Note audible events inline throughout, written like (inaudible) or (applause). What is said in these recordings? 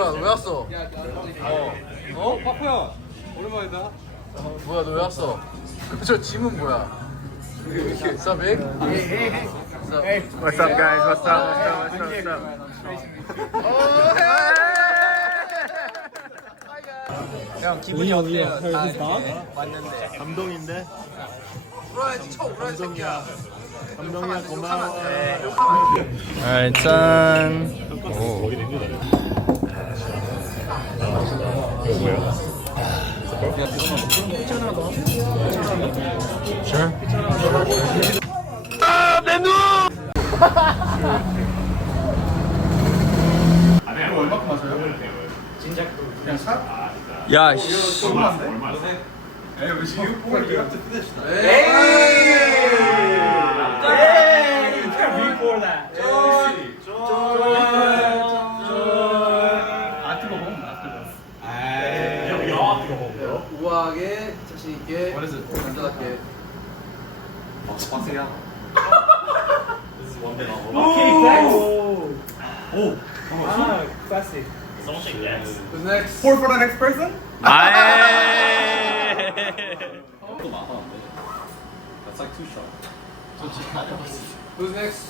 뭐야 왜 왔어? 어? 파코야 오랜만이다 어, 뭐야 너 왜 왔어? 그럼 (laughs) 저 짐은 뭐야? What's up, big? What's up? What's up, guys? What's up? What's up? What's up? What's up? Oh, 형 기분이 어때요? 다 이렇게 왔는데 감동인데? 울어야지 쳐 울어야지 새끼야 감동이야 고마워. 아, 짠. 오. 야, 씨. 우아하게 자신 있게 안전하게 Who's next? Pour for the next person? 아예. Who's next?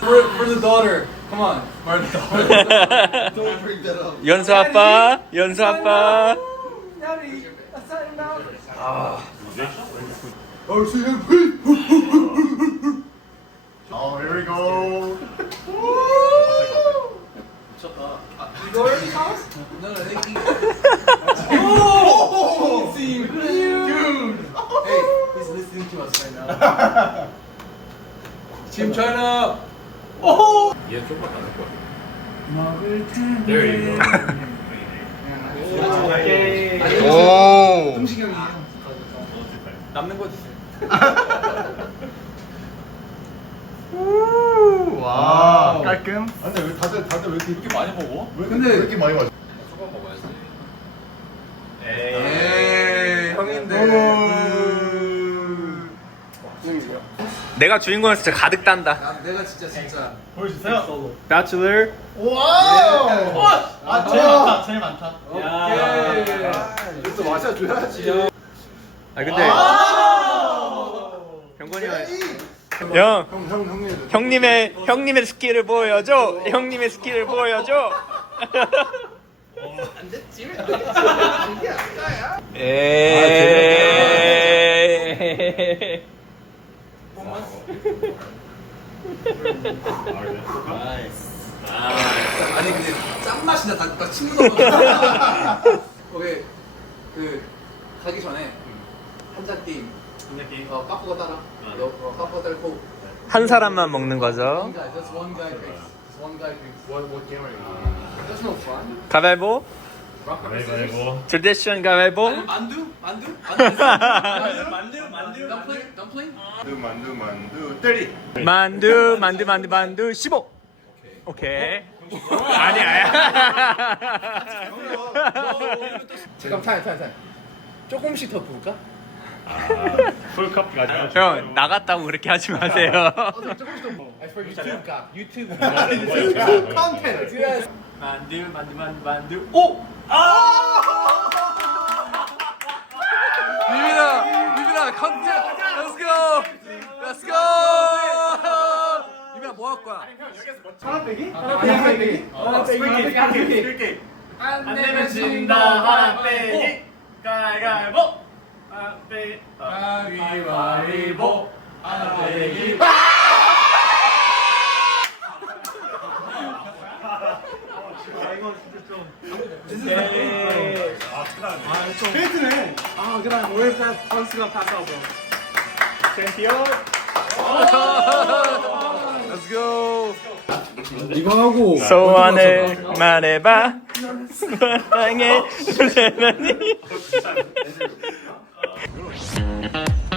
For, for the daughter. Come on. For the daughter. Don't bring that up. 연수 아빠, 연수 아빠. Oh, here we go. You go? No, no, they keep. oh! Dude! Hey, he's listening to us right now. Team China! 오. 남는 거 주세요. 와, 깔끔. 아, 근데 왜 다들 다들 왜 이렇게, 이렇게 많이 먹어? 왜, 근데- 왜 이렇게 많이 마셔? 에이, 형인데. 내가 주인공에서 진짜 가득 딴다. 나, 내가 진짜 진짜. 보여주세요. Bachelor. 와우. 아, 제일 많다. 제일 많다. 오케이. 이것도 마셔줘야지. 아 근데 병건이 형. 형. 형, 형, 형님. 형님의 형님의 스킬을 보여줘. 형님의 스킬을 보여줘. 안 됐지? 에이. 아니 근데 짠맛이 나, 나, 나 친구 넘어. 오케이. 그, 가기 전에 한잔 게임. 게임? 어, 따라. 너, 어. 한 사람만 먹는 거죠. guy, just one guy picks. Just one guy picks. What, what game are you? That's no fun. 가위바위보. Rock, paper, scissors. 트레디션 가위바위보. 아니면 만두? 만두? 만두? 만두? 만두? 만두, 만두, 만두. 때리. 만두 만두 만두 만두 15. 오케이. 아니야. 잠깐 타임 타임 타임. 조금씩 더 부을까? 형 나갔다고 그렇게 하지 마세요. 유튜브 각. 유튜브. 컨텐츠. 만두 만두 만두 만두. 오. 유빈아, 유빈아, 컨텐. Let's go. Let's go. 유빈아 뭐 할 거야? 하나 빼기? 하나 빼기. 하나 빼기. 하나 빼기. 안 내면 진다. 하나 빼기. 가위바위보. 가위바위보. 하나 빼기. Let's go. 소원을 말해봐. 사랑해 세상이. Thank you.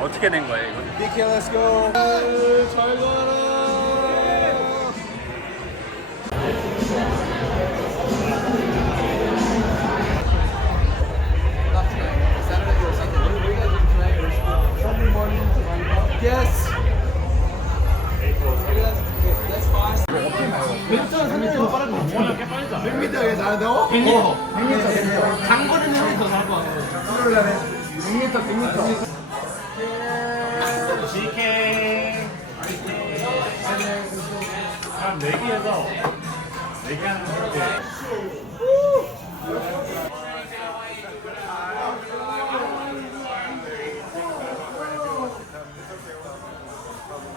어떻게 된 거예요 이거? BK let's go 잘 가라 Yes.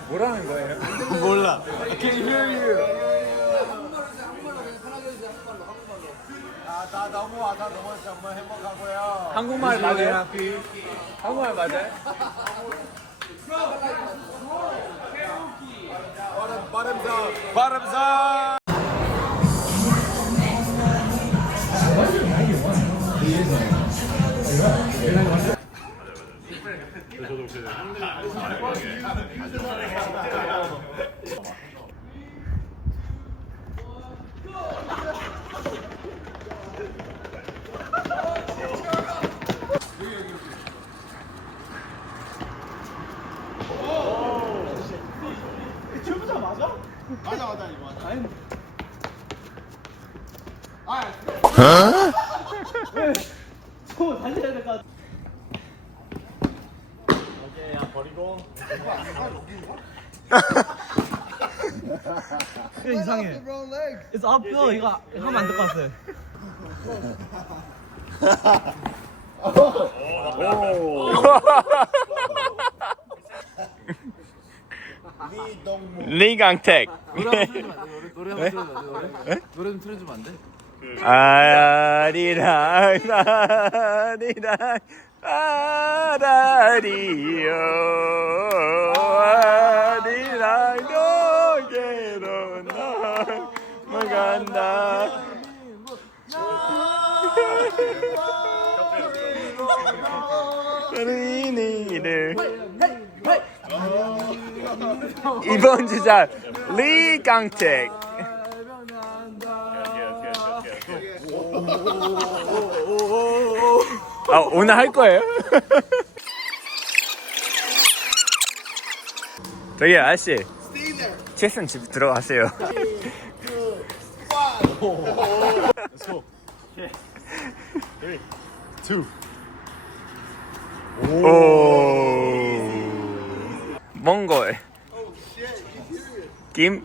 뭐라는 거예요? (laughs) 몰라. Can you hear you? 나 너무 와서 너무 정말 행복하고요. 한국말 맞아요? 한국말 맞아요? 바람사 맞아 맞아 이거 맞아. 이상해. It's uphill. 이거 하면 안 될 것 같아. 리 강택. 노래 한번 틀어줘 노래 노래 좀 틀어주면 안 돼? 아리랑 아리랑 아라리요 아리랑 너게로 넘어간다 리니를 이번 주자 리강택 아 오늘 할 거예요? 저기 아저씨 잭슨 집 들어가세요. 오. 몽골 김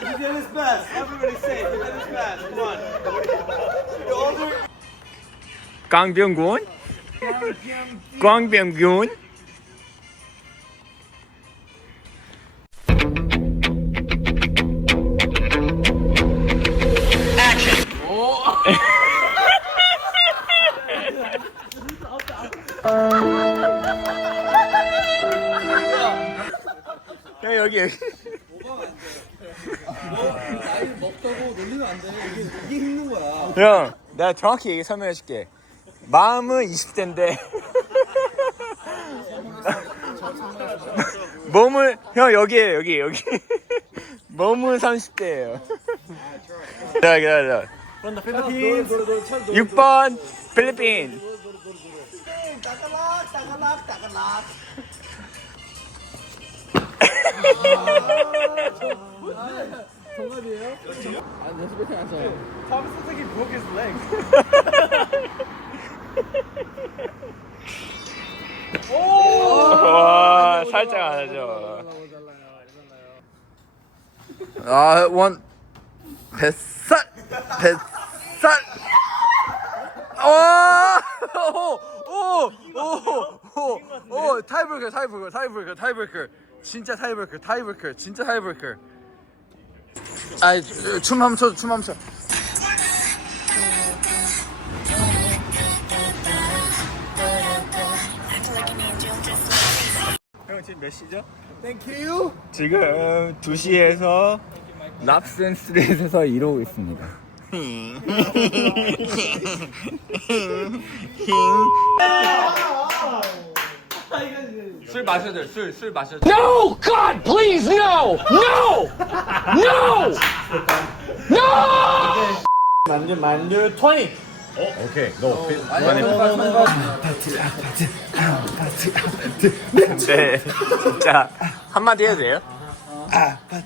He did his best. Everybody say he did his best. Come on. 광병군 광병군 형 여기 여기 형 내가 정확히 얘기 설명해 줄게. 마음은 20대인데. (laughs) 몸은 형 여기에요 여기 여기. (laughs) 몸은 30대예요. (laughs) 기다려 기다려 6번 필리핀 Tom looks like he broke his leg. 와 살짝 안 하죠 아 원 뱃살 뱃살 살. 와! 오! 오! 오! 오! 오! 타이브레이커, 타이브레이커, 타이브레이커. 진짜 타이브레이커, 타이브레이커, 진짜 타이브레이커. 아, 춤 한번 춰, 춤 한번 춰. 형 지금 몇 시죠? 땡큐. 지금 2시에서 랍센 스트릿에서 이러고 있습니다. (laughs) (laughs) (laughs) 술 마셔야 돼. 술, 술 마셔야 돼. No! God, please, no! No! No! No! 만두 만두 20. 네. 진짜 한마디 해도 돼요?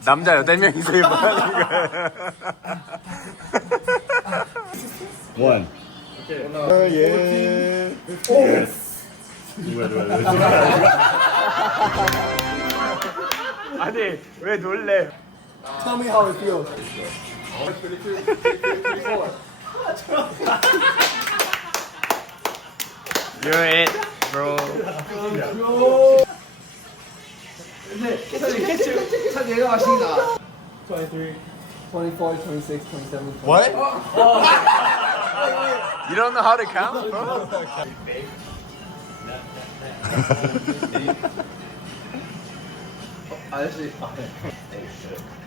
남자 여덟 명이서 이거 하는 거. 예. 아니 왜 놀래? Tell me how it feels. Do it, bro. 23, 24, 26, 27, 28. What? You don't know how to count, bro? 아저씨.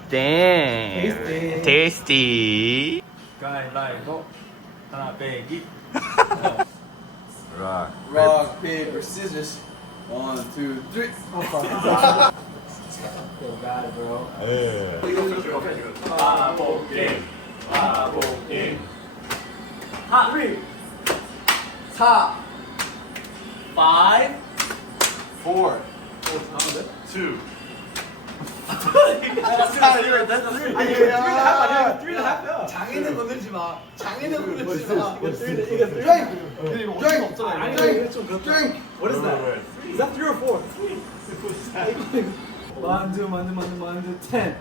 Damn. Tasty. 가위바위보. 하나 빼기. Rock, paper, scissors. One, two, three. Oh, fuck. Feel bad, bro. 사. Five. Four. 장인은 건들지 마. 장인은 건들지 마. Drink. Drink. Drink. Drink. What is that? Is that three or four? 만두 만두 만두 만두 ten.